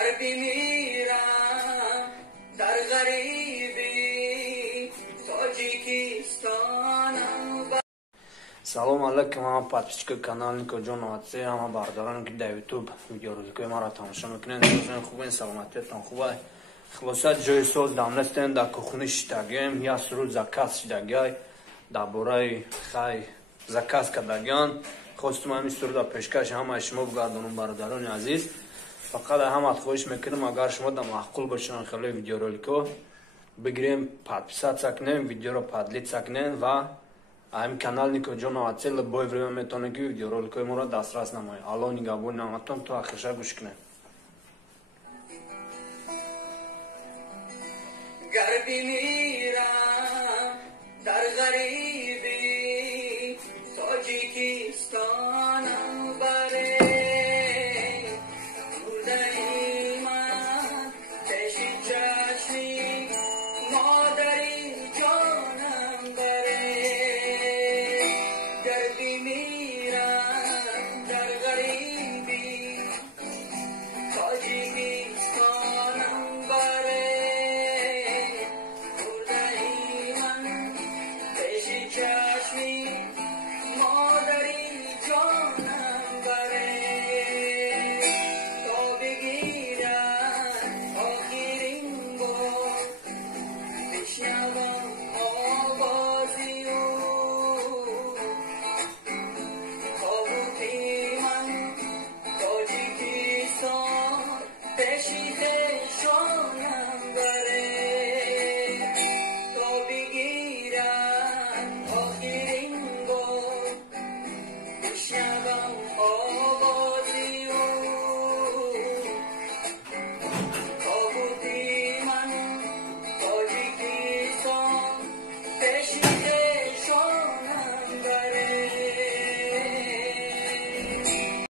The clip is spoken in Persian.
میرم در غریبی تاجیکستانم. سلام علیکم همه подписчиков канала Нико Джон Атсе, همه برادرانی که در یوتیوب ویدیوروزهای ما را تماشا میکنین. روزتون خوبه، سلامتیتون خوبه. خلاصه جای سال دامنستن در کخونی شدگیم یا سرود زکات شدگی در برای خی زکات کردگیان خواستم همین سرود پیشکش همه شما بگردونم برادران عزیز. فقط همه خواهش میکنم اگر شما در معقول باشین خیلی ویدیورولکو بگیریم подписаться سکنین، ویدیو رو پدلیت سکنین و این کانال Нико Джон Атсе любое время میتونه که ویدیورولکای ما را دسترس نمایید. الله نگهبان نامتون تا آخرش گوش کنید. گردی میرم در غریبی تاجیکستانم بره بودنی من تشی چشمی مادری جانم بره گردی میرم در غریبی تاجیکستانم بره She